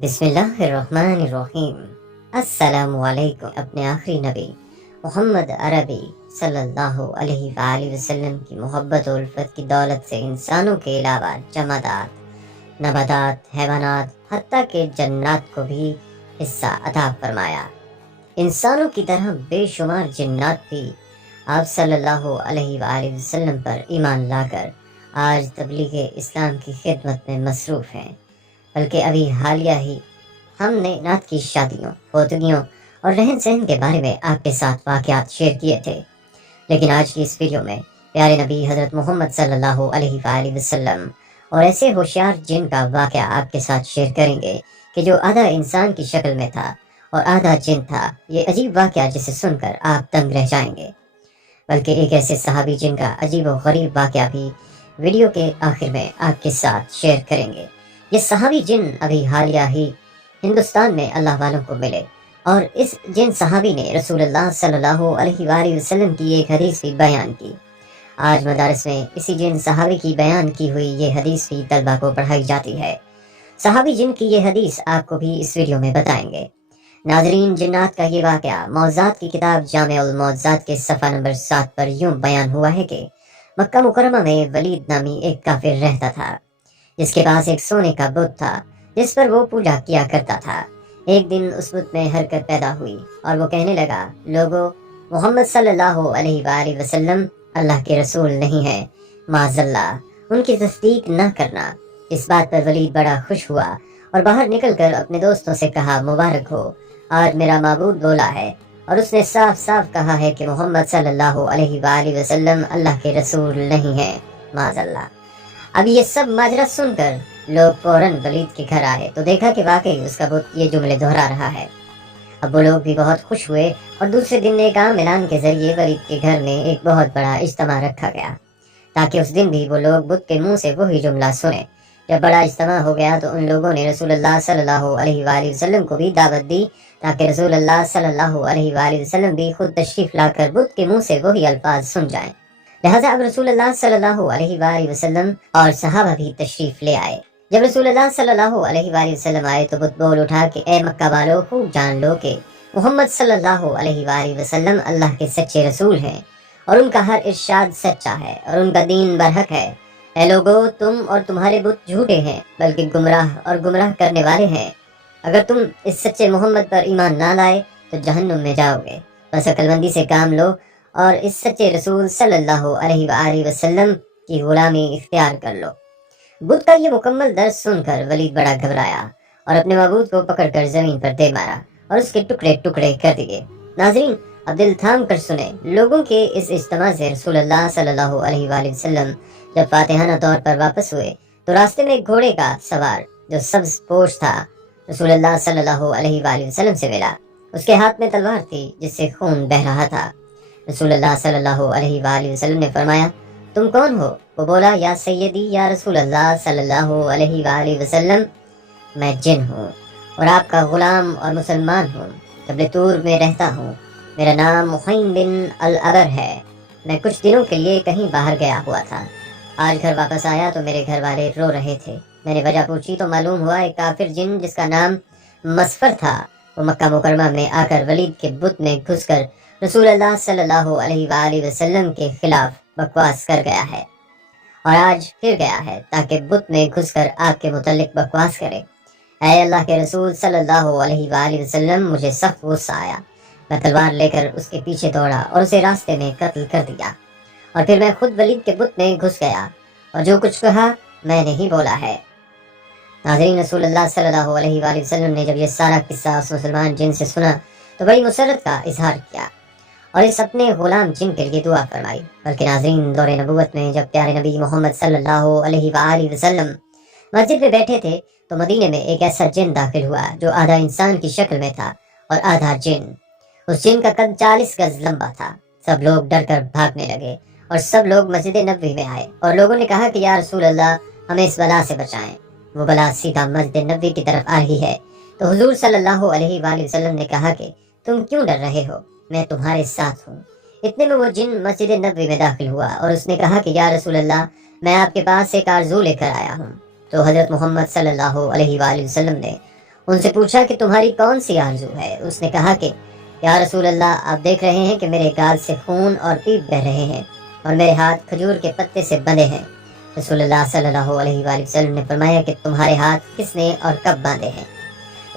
بسم اللہ الرحمن الرحیم۔ السلام علیکم۔ اپنے آخری نبی محمد عربی صلی اللہ علیہ وآلہ وسلم کی محبت و الفت کی دولت سے انسانوں کے علاوہ جمادات، نباتات، حیوانات، حتیٰ کہ جنات کو بھی حصہ عطا فرمایا۔ انسانوں کی طرح بے شمار جنات بھی آپ صلی اللہ علیہ وآلہ وسلم پر ایمان لا کر آج تبلیغ اسلام کی خدمت میں مصروف ہیں، بلکہ ابھی حالیہ ہی ہم نے رات کی شادیوں، پوتگیوں اور رہن سہن کے بارے میں آپ کے ساتھ واقعات شیئر کیے تھے، لیکن آج کی اس ویڈیو میں پیارے نبی حضرت محمد صلی اللہ علیہ وآلہ وسلم اور ایسے ہوشیار جن کا واقعہ آپ کے ساتھ شیئر کریں گے کہ جو آدھا انسان کی شکل میں تھا اور آدھا جن تھا۔ یہ عجیب واقعہ جسے سن کر آپ دنگ رہ جائیں گے، بلکہ ایک ایسے صحابی جن کا عجیب و غریب واقعہ بھی ویڈیو کے آخر میں آپ کے ساتھ شیئر کریں گے۔ یہ صحابی جن ابھی حالیہ ہی ہندوستان میں اللہ والوں کو ملے، اور اس جن صحابی نے رسول اللہ صلی اللہ علیہ وآلہ وسلم کی ایک حدیث بھی بیان کی۔ آج مدارس میں اسی جن صحابی کی بیان کی ہوئی یہ حدیث بھی طلبہ کو پڑھائی جاتی ہے۔ صحابی جن کی یہ حدیث آپ کو بھی اس ویڈیو میں بتائیں گے۔ ناظرین، جنات کا یہ واقعہ معجزات کی کتاب جامع المعجزات کے صفحہ نمبر 7 پر یوں بیان ہوا ہے کہ مکہ مکرمہ میں ولید نامی ایک کافر رہتا تھا، جس کے پاس ایک سونے کا بت تھا جس پر وہ پوجا کیا کرتا تھا۔ ایک دن اس بت میں حرکت پیدا ہوئی اور وہ کہنے لگا، لوگو، محمد صلی اللہ علیہ وآلہ وسلم اللہ کے رسول نہیں ہے، معاذ اللہ، ان کی تصدیق نہ کرنا۔ اس بات پر ولید بڑا خوش ہوا اور باہر نکل کر اپنے دوستوں سے کہا، مبارک ہو، آج میرا معبود بولا ہے اور اس نے صاف صاف کہا ہے کہ محمد صلی اللہ علیہ وآلہ وسلم اللہ کے رسول نہیں ہے، معاذ اللہ۔ اب یہ سب ماجرا سن کر لوگ فوراً ولید کے گھر آئے تو دیکھا کہ واقعی اس کا بت یہ جملے دہرا رہا ہے۔ اب وہ لوگ بھی بہت خوش ہوئے اور دوسرے دن ایک عام اعلان کے ذریعے ولید کے گھر میں ایک بہت بڑا اجتماع رکھا گیا، تاکہ اس دن بھی وہ لوگ بت کے منہ سے وہی جملہ سنیں۔ جب بڑا اجتماع ہو گیا تو ان لوگوں نے رسول اللہ صلی اللہ علیہ وآلہ وسلم کو بھی دعوت دی، تاکہ رسول اللہ صلی اللہ علیہ وآلہ وسلم بھی خود تشریف لا کر بت کے منہ سے وہی الفاظ سن جائیں۔ لہذا اب رسول اللہ صلی اللہ علیہ وآلہ وسلم اور صحابہ بھی تشریف لے آئے۔ جب رسول اللہ صلی اللہ علیہ وآلہ وسلم آئے تو بت بول اٹھا کہ اے مکہ والو، خوب جان لو کہ محمد صلی اللہ علیہ وآلہ وسلم اللہ کے سچے رسول ہیں اور ان کا ہر ارشاد سچا ہے اور ان کا دین برحق ہے۔ اے لوگو، تم اور تمہارے بت جھوٹے ہیں، بلکہ گمراہ اور گمراہ کرنے والے ہیں۔ اگر تم اس سچے محمد پر ایمان نہ لائے تو جہنم میں جاؤ گے، بس عقل مندی سے کام لو اور اس سچے رسول صلی اللہ علیہ وآلہ وسلم کی غلامی اختیار کر لو۔ بت کا یہ مکمل درس سن کر ولید بڑا گھبرایا اور اپنے معبود کو پکڑ کر زمین پر دے مارا اور اس کے ٹکڑے ٹکڑے کر دیے۔ ناظرین، اب دل تھام کر سنیں، لوگوں کے اس اجتماع سے رسول اللہ صلی اللہ علیہ وآلہ وسلم جب فاتحانہ طور پر واپس ہوئے تو راستے میں ایک گھوڑے کا سوار جو سبز پوش تھا رسول اللہ صلی اللہ علیہ وآلہ وسلم سے ملا۔ اس کے ہاتھ میں تلوار تھی جس سے خون بہ رہا تھا۔ رسول اللہ صلی اللہ علیہ وآلہ وسلم نے فرمایا، تم کون ہو؟ وہ بولا، یا سیدی یا رسول اللہ صلی اللہ علیہ وآلہ وسلم، میں جن ہوں اور آپ کا غلام اور مسلمان ہوں، جبل طور میں رہتا ہوں، میرا نام محین بن العبر ہے۔ میں کچھ دنوں کے لیے کہیں باہر گیا ہوا تھا، آج گھر واپس آیا تو میرے گھر والے رو رہے تھے۔ میں نے وجہ پوچھی تو معلوم ہوا ایک کافر جن جس کا نام مسفر تھا، وہ مکہ مکرمہ میں آ کر ولید کے بت میں گھس کر رسول اللہ صلی اللہ علیہ وآلہ وسلم کے خلاف بکواس کر گیا ہے، اور آج پھر گیا ہے تاکہ بت میں گھس کر آپ کے متعلق بکواس کرے۔ اے اللہ کے رسول صلی اللہ علیہ وآلہ وسلم، مجھے سخت غصہ آیا، میں تلوار لے کر اس کے پیچھے دوڑا اور اسے راستے میں قتل کر دیا، اور پھر میں خود ولید کے بت میں گھس گیا اور جو کچھ کہا میں نے ہی بولا ہے۔ ناظرین، رسول اللہ صلی اللہ علیہ وآلہ وسلم نے جب یہ سارا قصہ اس مسلمان جن سے سنا تو بڑی مسرت کا اظہار کیا اور اس اپنے غلام جن کے لیے دعا فرمائی۔ بلکہ ناظرین، دور نبوت میں جب پیارے نبی محمد صلی اللہ علیہ وآلہ وسلم مسجد میں بیٹھے تھے تو مدینے میں ایک ایسا جن داخل ہوا جو آدھا انسان کی شکل میں تھا اور آدھا جن۔ اس جن کا قد 40 گز لمبا تھا۔ سب لوگ ڈر کر بھاگنے لگے اور سب لوگ مسجد نبوی میں آئے اور لوگوں نے کہا کہ یا رسول اللہ، ہمیں اس بلا سے بچائیں، وہ بلا سیدھا مسجد نبوی کی طرف آ رہی ہے۔ تو حضور صلی اللہ علیہ وآلہ وسلم نے کہا کہ تم کیوں ڈر رہے ہو، میں تمہارے ساتھ ہوں۔ اتنے میں وہ جن مسجد نبوی میں داخل ہوا اور اس نے کہا کہ یا رسول اللہ، میں آپ کے پاس ایک آرزو لے کر آیا ہوں۔ تو حضرت محمد صلی اللہ علیہ وآلہ وسلم نے ان سے پوچھا کہ تمہاری کون سی آرزو ہے؟ اس نے کہا کہ یا رسول اللہ، آپ دیکھ رہے ہیں کہ میرے گال سے خون اور پیپ بہ رہے ہیں اور میرے ہاتھ کھجور کے پتے سے بندھے ہیں۔ رسول اللہ صلی اللہ علیہ وآلہ وسلم نے فرمایا کہ تمہارے ہاتھ کس نے اور کب باندھے ہیں؟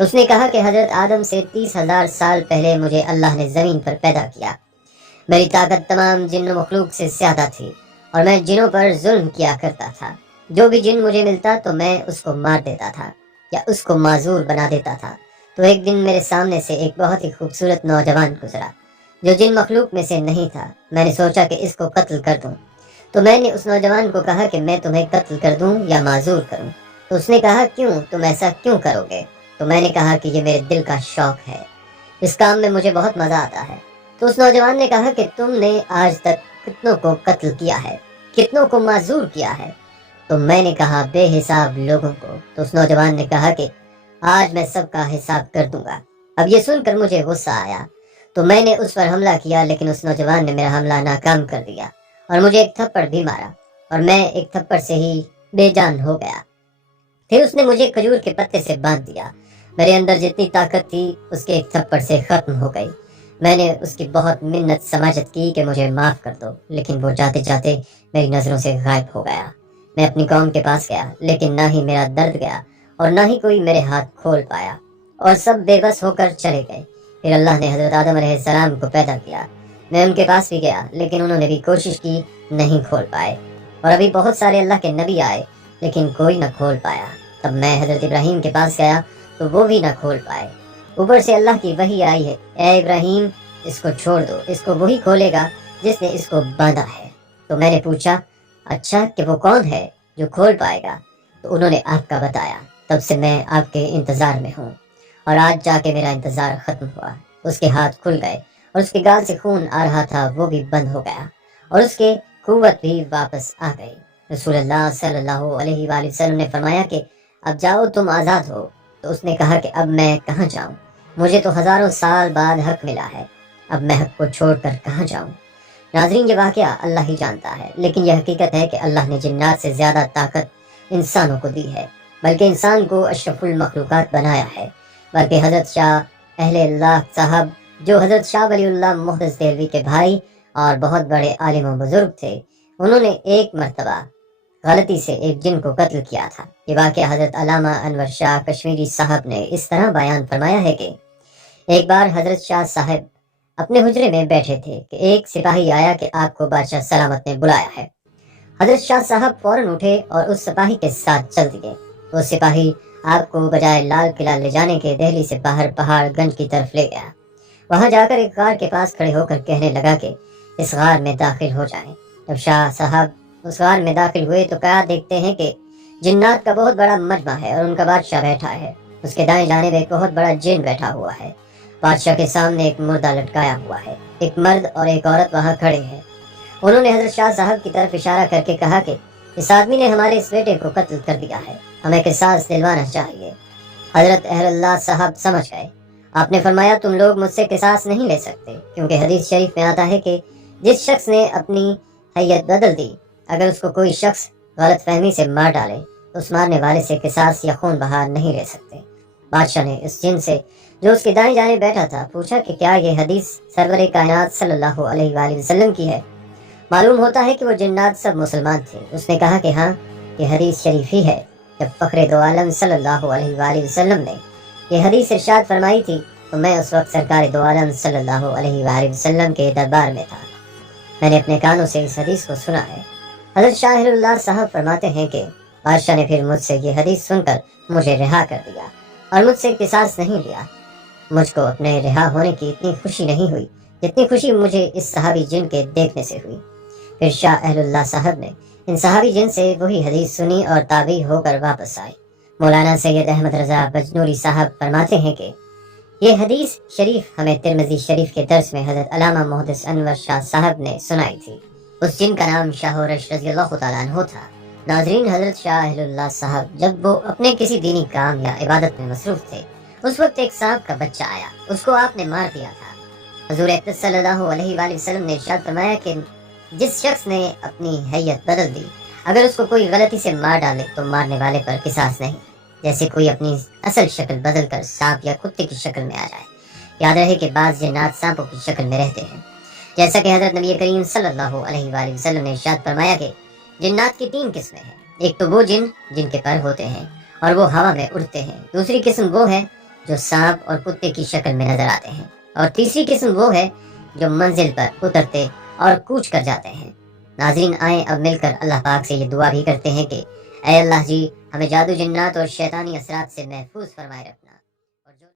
اس نے کہا کہ حضرت آدم سے 30,000 سال پہلے مجھے اللہ نے زمین پر پیدا کیا۔ میری طاقت تمام جن و مخلوق سے زیادہ تھی اور میں جنوں پر ظلم کیا کرتا تھا۔ جو بھی جن مجھے ملتا تو میں اس کو مار دیتا تھا یا اس کو معذور بنا دیتا تھا۔ تو ایک دن میرے سامنے سے ایک بہت ہی خوبصورت نوجوان گزرا جو جن مخلوق میں سے نہیں تھا۔ میں نے سوچا کہ اس کو قتل کر دوں، تو میں نے اس نوجوان کو کہا کہ میں تمہیں قتل کر دوں یا معذور کروں؟ تو اس نے کہا کیوں، تم ایسا کیوں کرو گے؟ تو میں نے کہا کہ یہ میرے دل کا شوق ہے، اس کام میں مجھے بہت مزہ آتا ہے۔ تو اس نوجوان نے کہا کہ تم نے آج تک کتنوں کو قتل کیا ہے، کتنوں کو معذور کیا ہے؟ تو میں نے کہا بے حساب لوگوں کو۔ تو اس نوجوان نے کہا کہ آج میں سب کا حساب کر دوں گا۔ اب یہ سن کر مجھے غصہ آیا تو میں نے اس پر حملہ کیا، لیکن اس نوجوان نے میرا حملہ ناکام کر دیا اور مجھے ایک تھپڑ بھی مارا اور میں ایک تھپڑ سے ہی بے جان ہو گیا۔ پھر اس نے مجھے کھجور کے پتے سے باندھ دیا۔ میرے اندر جتنی طاقت تھی اس کے ایک تھپڑ سے ختم ہو گئی۔ میں نے اس کی بہت منت سماجت کی کہ مجھے معاف کر دو، لیکن وہ جاتے جاتے میری نظروں سے غائب ہو گیا۔ میں اپنی قوم کے پاس گیا، لیکن نہ ہی میرا درد گیا اور نہ ہی کوئی میرے ہاتھ کھول پایا، اور سب بے بس ہو کر چلے گئے۔ پھر اللہ نے حضرت آدم علیہ السلام کو پیدا کیا۔ میں ان کے پاس بھی گیا، لیکن انہوں نے بھی کوشش کی، نہیں کھول پائے، اور ابھی بہت سارے اللہ کے نبی آئے لیکن کوئی نہ کھول پایا۔ تب میں حضرت ابراہیم کے پاس گیا تو وہ بھی نہ کھول پائے۔ اوپر سے اللہ کی وحی آئی ہے، اے ابراہیم اس کو چھوڑ دو، اس کو وہی کھولے گا جس نے اس کو باندھا ہے۔ تو میں نے پوچھا اچھا کہ وہ کون ہے جو کھول پائے گا؟ تو انہوں نے آپ کا بتایا۔ تب سے میں آپ کے انتظار میں ہوں، اور آج جا کے میرا انتظار ختم ہوا۔ اس کے ہاتھ کھل گئے اور اس کے گال سے خون آ رہا تھا وہ بھی بند ہو گیا، اور اس کے قوت بھی واپس آ گئی۔ رسول اللہ صلی اللہ علیہ وآلہ وسلم نے فرمایا کہ اب جاؤ، تم آزاد ہو۔ تو اس نے کہا کہ اب میں کہاں جاؤں؟ مجھے تو ہزاروں سال بعد حق ملا ہے، اب میں حق کو چھوڑ کر کہاں جاؤں؟ ناظرین، یہ واقعہ اللہ ہی جانتا ہے، لیکن یہ حقیقت ہے کہ اللہ نے جنات سے زیادہ طاقت انسانوں کو دی ہے، بلکہ انسان کو اشرف المخلوقات بنایا ہے۔ بلکہ حضرت شاہ اہل اللہ صاحب، جو حضرت شاہ ولی اللہ محدث دہلوی کے بھائی اور بہت بڑے عالم و بزرگ تھے، انہوں نے ایک مرتبہ غلطی سے ایک جن کو قتل کیا تھا۔ یہ واقعہ حضرت علامہ انور شاہ کشمیری صاحب نے اس طرح بیان فرمایا ہے کہ ایک بار حضرت شاہ صاحب اپنے حجرے میں بیٹھے تھے کہ ایک سپاہی آیا کہ آپ کو بادشاہ سلامت نے بلایا ہے۔ حضرت شاہ صاحب فوراً اٹھے اور اس سپاہی کے ساتھ چل دیے۔ وہ سپاہی آپ کو بجائے لال قلعہ لے جانے کے دہلی سے باہر پہاڑ گنج کی طرف لے گیا۔ وہاں جا کر ایک غار کے پاس کھڑے ہو کر کہنے لگا کہ اس غار میں داخل ہو جائیں۔ جب شاہ صاحب اس غار میں داخل ہوئے تو کیا دیکھتے ہیں کہ جنات کا بہت بڑا مجمع ہے اور ان کا بادشاہ بیٹھا ہے۔ اس کے دائیں جانب ایک بہت بڑا جن بیٹھا ہوا ہے۔ بادشاہ کے سامنے ایک مردہ لٹکایا ہوا ہے، ایک مرد اور ایک عورت وہاں کھڑے ہیں۔ انہوں نے حضرت شاہ صاحب کی طرف اشارہ کر کے کہا کہ اس آدمی نے ہمارے اس بیٹے کو قتل کر دیا ہے، ہمیں قصاص دلوانا چاہیے۔ حضرت اہل اللہ صاحب سمجھ گئے۔ آپ نے فرمایا تم لوگ مجھ سے قصاص نہیں لے سکتے، کیونکہ حدیث شریف میں آتا ہے کہ جس شخص نے اپنی حیت بدل دی، اگر اس کو کوئی شخص غلط فہمی سے مار ڈالے تو اس مارنے والے سے قصاص یا خون بہا نہیں لے سکتے۔ بادشاہ نے اس جن سے جو اس کے دائیں جانب بیٹھا تھا پوچھا کہ کیا یہ حدیث سرور کائنات صلی اللہ علیہ وآلہ وسلم کی ہے؟ معلوم ہوتا ہے کہ وہ جنات سب مسلمان تھے۔ اس نے کہا کہ ہاں، یہ حدیث شریف ہی ہے۔ جب فخر دو عالم صلی اللہ علیہ وآلہ وسلم نے یہ حدیث ارشاد فرمائی تھی تو میں اس وقت سرکار دو عالم صلی اللہ علیہ وآلہ وسلم کے دربار میں تھا۔ میں نے اپنے کانوں سے اس حدیث کو سنا ہے۔ حضرت شاہ اہل اللہ صاحب فرماتے ہیں کہ بادشاہ نے پھر مجھ سے یہ حدیث سن کر مجھے رہا کر دیا اور مجھ سے قصاص نہیں لیا۔ مجھ کو اپنے رہا ہونے کی اتنی خوشی نہیں ہوئی جتنی خوشی مجھے اس صحابی جن کے دیکھنے سے ہوئی۔ پھر شاہ اہل اللہ صاحب نے ان صحابی جن سے وہی حدیث سنی اور تابع ہو کر واپس آئے۔ مولانا سید احمد رضا بجنوری صاحب فرماتے ہیں کہ یہ حدیث شریف ہمیں ترمذی شریف کے درس میں حضرت علامہ محدث انور شاہ صاحب نے سنائی تھی۔ اس جن کا نام شاہ رش رضی اللہ تعالیٰ عنہ تھا۔ ناظرین، حضرت شاہ اہل اللہ صاحب جب وہ اپنے کسی دینی کام یا عبادت میں مصروف تھے، اس وقت ایک سانپ کا بچہ آیا، اس کو آپ نے مار دیا تھا۔ حضور اکرم صلی اللہ علیہ وآلہ وسلم نے ارشاد فرمایا کہ جس شخص نے اپنی حیت بدل دی، اگر اس کو کوئی غلطی سے مار ڈالے تو مارنے والے پر قصاص نہیں، جیسے کوئی اپنی اصل شکل بدل کر سانپ یا کتے کی شکل میں آ جائے۔ یاد رہے کہ بعض جنات سانپوں کی شکل میں رہتے ہیں، جیسا کہ حضرت نبی کریم صلی اللہ علیہ وآلہ وسلم نے ارشاد فرمایا کہ جنات کی 3 قسمیں ہیں۔ ایک تو وہ جن جن کے پر ہوتے ہیں اور وہ ہوا میں اڑتے ہیں، دوسری قسم وہ ہے جو سانپ اور کتے کی شکل میں نظر آتے ہیں، اور تیسری قسم وہ ہے جو منزل پر اترتے اور کوچ کر جاتے ہیں۔ ناظرین، آئیں اب مل کر اللہ پاک سے یہ دعا بھی کرتے ہیں کہ اے اللہ جی، ہمیں جادو، جنات اور شیطانی اثرات سے محفوظ فرمائے رکھو۔